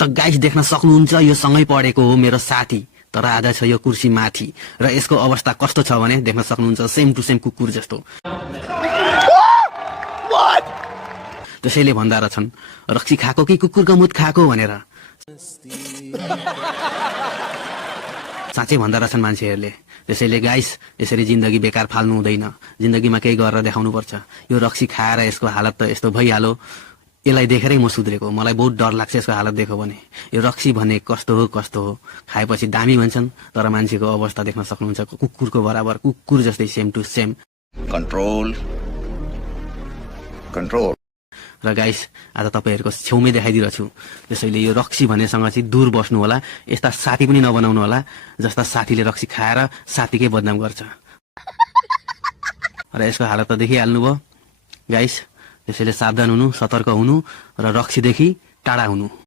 त गाइस देख्न सक्नुहुन्छ यो सँगै पढेको हो मेरो साथी, तर आधा छ यो कुर्सी माथि र यसको अवस्था कस्तो छ भने देख्न सक्नुहुन्छ सेम टु सेम कुकुर जस्तो। त्यसैले भन्दा रहेछन् रक्सी खाएको कि कुकुरको मुत खाएको भनेर। साँच्चै भन्दा रहेछन् मान्छेहरूले। त्यसैले गाइस यसरी जिन्दगी बेकार फाल्नु हुँदैन, जिन्दगीमा केही गरेर देखाउनु पर्छ। यो रक्सी खाएर यसको हालत त यस्तो भइहाल्यो, यसलाई देखेरै म सुध्रेको। मलाई बहुत डर लाग्छ यसको हालत देख्यो भने। यो रक्सी भन्ने कस्तो हो, खाएपछि दामी भन्छन् तर मान्छेको अवस्था देख्न सक्नुहुन्छ कुकुरको बराबर, कुकुर जस्तै सेम टु सेम। कन्ट्रोल। र गाइस आज तपाईहरुको छेउमै देखाइदिरहेको छु। त्यसैले यो रक्सी भन्नेसँग चाहिँ दूर बस्नु होला, यस्ता साथी पनि नबनाउनु होला जस्ता साथीले रक्सी खाएर साथीकै बदनाम गर्छ। र यसको हालत त देखिहाल्नु भयो गाइस। त्यसैले सावधान हुनु, सतर्क हुनु र रक्सीदेखि टाढा हुनु।